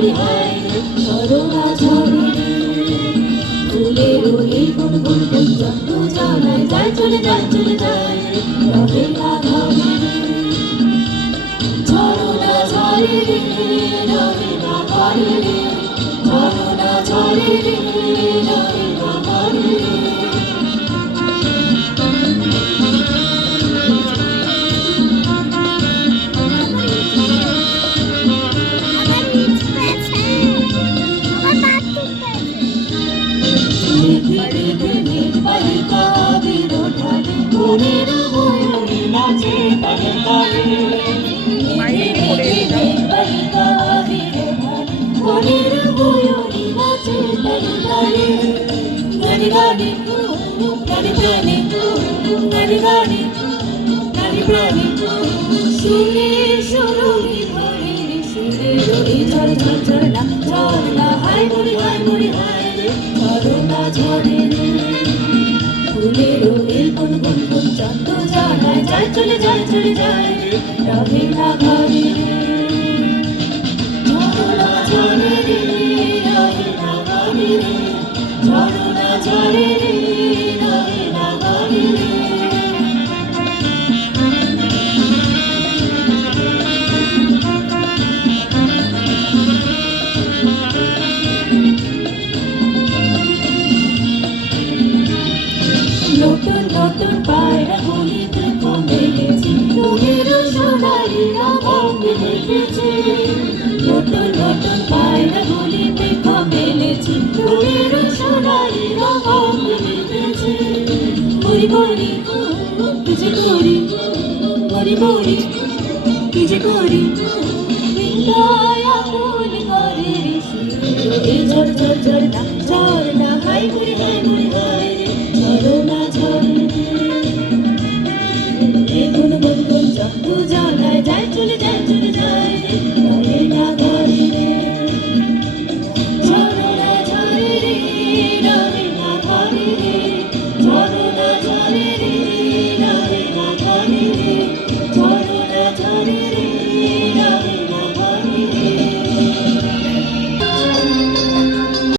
মুড়ি হায় ঝরনা ঝরে ফুলের এই গুনগুন গুন চন্দ্র জানায় যায় চলে যায় চলে যায় রবে না ঘরে ঝরনা ঝরে রবে না ঘরে ঝরনা ঝরে রবে না ঘরে চলে যায় চলে যায় রবে না ঘরে ঝরনা ঝরে রবে না ঘরে ঝরনা ঝরে রবে না ঘরে নতুন নতুন পায়রা গুলিতে কমে গেছে নদীর সোনালি রঙ দেখেছে নতুন নতুন পায়রা গুলিতে কমে গেছে নদীর সোনালি রঙ দেখেছে বলি বলি কি যে করি বলি বলি কি যে করি দয়া ফুল করে রে ঝর ঝর ঝর না হাই মুড়ি হাই